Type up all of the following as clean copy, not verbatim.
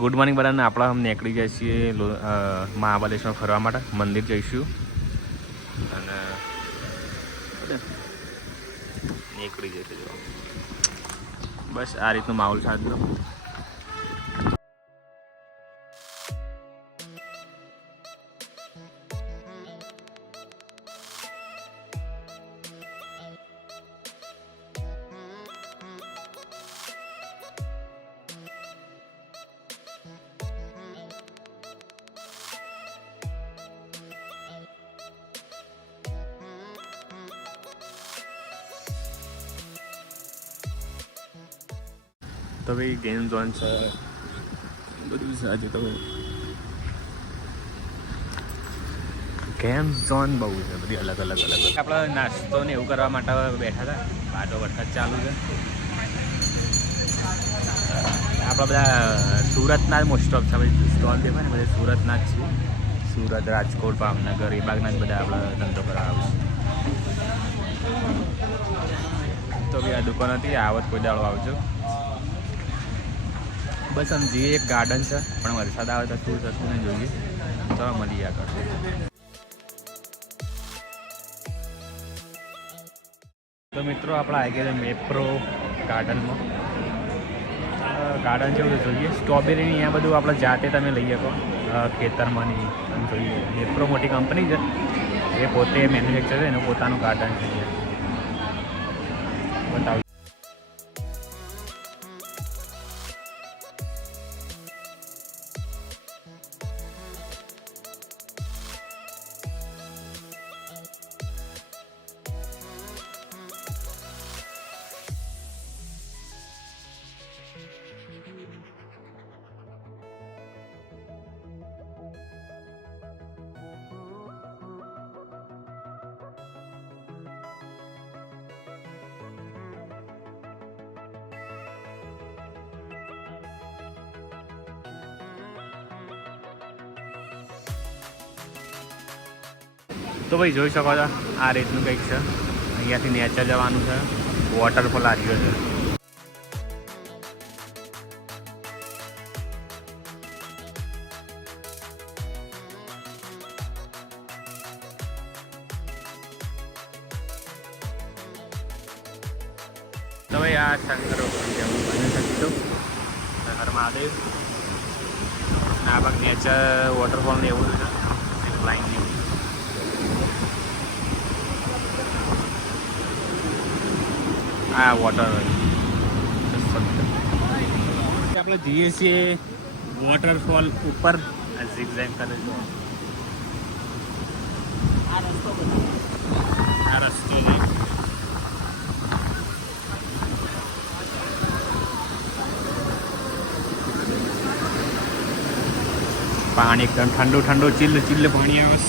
Good morning બધાને. આપણે નીકળી જાય છીએ મહાબલેશ્વર ફરવા માટે. મંદિર જઈશું અને નીકળી જઈશું. બસ આ રીતનું માહોલ છે આજનો. તો ભાઈ ગેમ ઝોન છે, બધું છે. આજે તો ગેમ ઝોન બહુ છે, બધી અલગ અલગ. આપણે નાસ્તો ને એવું કરવા માટે બેઠા હતા. બાટો વરસાદ ચાલુ છે. આપણા બધા સુરતના જ મોસ્ટ ઓફ છે. ભાઈ સ્ટોલ દેખાય ને બધા સુરતના જ છે. સુરત, રાજકોટ, ભાવનગર એ બાગના જ બધા આપણે ધંધો કરવા આવશે. તો ભાઈ આ દુકાન હતી, આવત કોઈ દાડો આવજો. બસ આમ જે એક ગાર્ડન છે, પણ વરસાદ આવે તો શું થતું નહીં જોઈએ. તો મળીએ આગળ. તો મિત્રો આપણે આવી ગયા મેપ્રો ગાર્ડનમાં. ગાર્ડન જેવું જોઈએ. સ્ટ્રોબેરીની અહીંયા બધું આપણે જાતે તમે લઈ શકો ખેતરમાં નહીં જોઈએ. મેપ્રો મોટી કંપની છે, એ પોતે મેન્યુફેક્ચર છે, એનું પોતાનું ગાર્ડન છે. બતાવ્યું. તો ભાઈ જોઈ શકો છો, આ રીતનું કંઈક છે. અહીંયાથી નેચર જવાનું છે. વોટરફોલ આવ્યો છે. તો ભાઈ આ શંકર બની શકીશું. હર મહાદેવ. આ બાગ નેચર વોટરફોલ ને એવું છે. ફ્લાઇંગ ને આ વોટર આપણે જઈએ છીએ વોટરફોલ ઉપર. ઝિગઝેગ કરે છે આ રસ્તો છે. પાણી એકદમ ઠંડુ ઠંડુ ચીલ ચીલ પાણી આવે છે.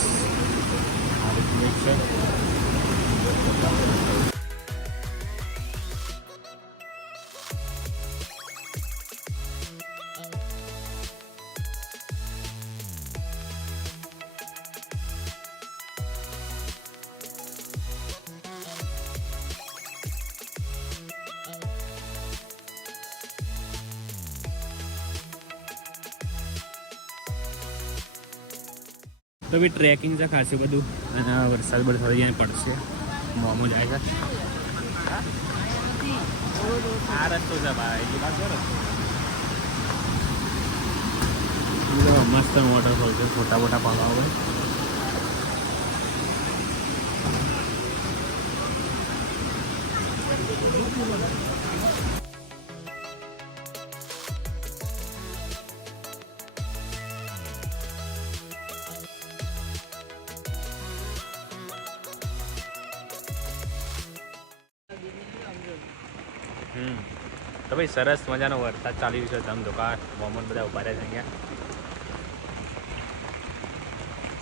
તો ભાઈ ટ્રેકિંગ છે ખાસું બધું. અને વરસાદ બરસાદ અહીંયા પડશે. મોમો જાય છે. આ રસ્તો છે ભાઈ. મસ્ત વોટરફોલ છે. મોટા મોટા પહાડો હોય. તો ભાઈ સરસ મજાનો વરસાદ ચાલી રહ્યો છે. ધમધોકાર મોમન બધા ઉભા રહે છે અહીંયા.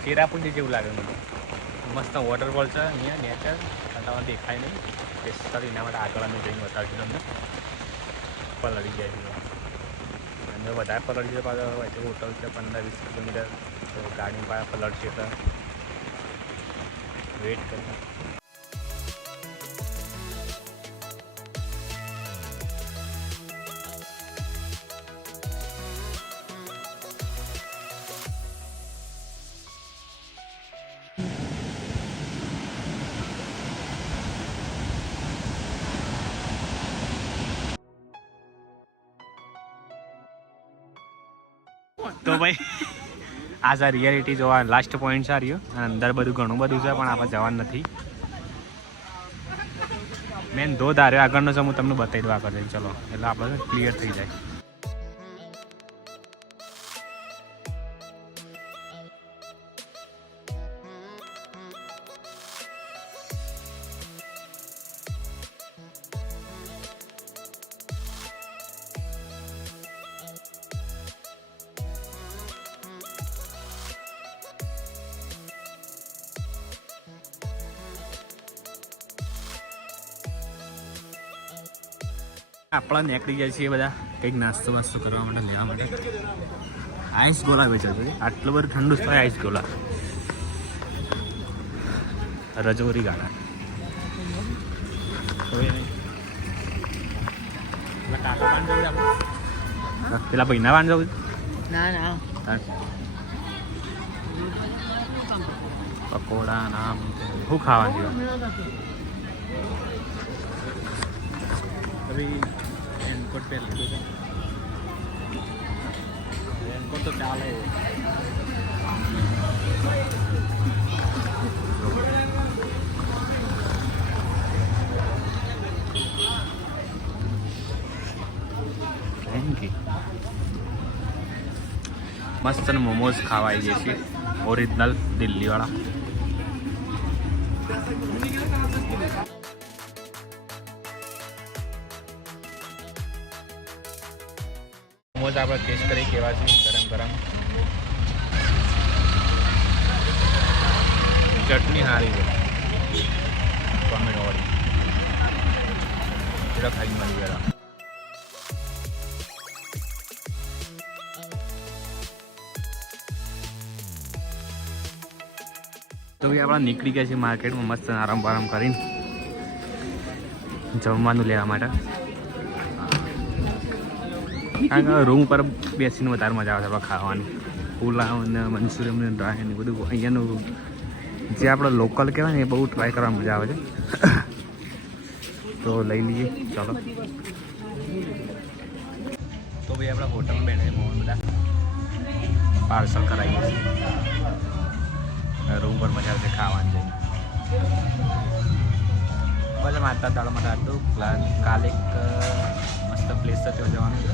ચેરાપુંજી જેવું લાગે મને. મસ્ત વોટરફોલ છે અહીંયા. નેચર તમારે દેખાય નહીં. સ્પેશિયલ એના માટે આગળ અમે જઈને બતાવીશું તમને. પલળી જાય છે અને વધારે પલળી છે. પાછળ હોટલ છે 15-20 કિલોમીટર. તો ગાડી પાસે પલળશે એટલે વેઇટ કરીએ. તો ભાઈ આ છે રિયાલિટી જોવા લાસ્ટ પોઈન્ટ છે રહ્યો અને અંદર બધું ઘણું બધું છે પણ આપણે જવાનું નથી. મેન ધોધ આવ્યો આગળનો છે હું તમને બતાવી દઉં આગળ જઈને. ચલો એટલે આપણે ક્લિયર થઈ જાય. આપણા નીકળી જાય છે એ બધા કંઈક નાસ્તો વાસ્તો કરવા માટે લેવા માટે. આઈસ ગોલા વેચાય છે. આટલું બધું ઠંડુ થાય આઈસ ગોલા. રજૌરી ગાડા પેલા ભાઈના વાન જવું પકોડા નામ શું ખાવાનું રેનકોટ પહેરી લીધું છે. રેનકોટ તો ચાલે. મસ્ત મોમોઝ ખાવા આવી જઈએ છીએ ઓરિજિનલ દિલ્હીવાળા. મોમોઝ આપણે ટેસ્ટ કરી કેવા છે. ગરમ ગરમ ચટણી સારી છે ટોમેટોવાળી. એટલે ખાઈ મળી ગયા. તો ભાઈ આપણે નીકળી ગયા છીએ માર્કેટમાં મસ્ત આરામ બારામ કરીને જમવાનું લેવા માટે. કારણ કે રૂમ પર બેસીને વધારે મજા આવે છે આપણે ખાવાની. પુલાવ ને મંચુરિયન ને ડ્રાય ને બધું અહીંયાનું જે આપણે લોકલ કહેવાય ને એ બહુ ટ્રાય કરવા મજા આવે છે. તો લઈ લઈએ ચાલો. તો ભાઈ આપણે હોટલમાં બેઠા મોહન બધા પાર્સલ કરાવીએ છીએ. રૂમ પર મજા આવશે ખાવાની જઈને. બસ માતા દાડો માટે આટલું પ્લાન. કાલે એક મસ્ત પ્લેસ છે ત્યાં જવાનું છે.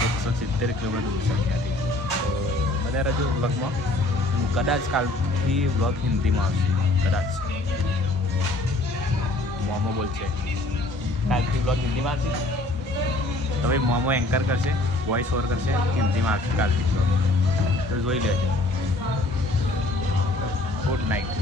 170 કિલોમીટર દૂર છે ત્યાંથી. તો બધા રજો વ્લોગમાં કદાચ કાલથી વ્લોગ હિન્દીમાં આવશે. કદાચ મોમો બોલશે કાલથી વ્લોગ હિન્દીમાં આવશે. તો ભાઈ મોમો એન્કર કરશે, વોઇસ ઓવર કરશે, હિન્દીમાં આવશે કાલથી વ્લોગ. તો જોઈ લેજો. Good night.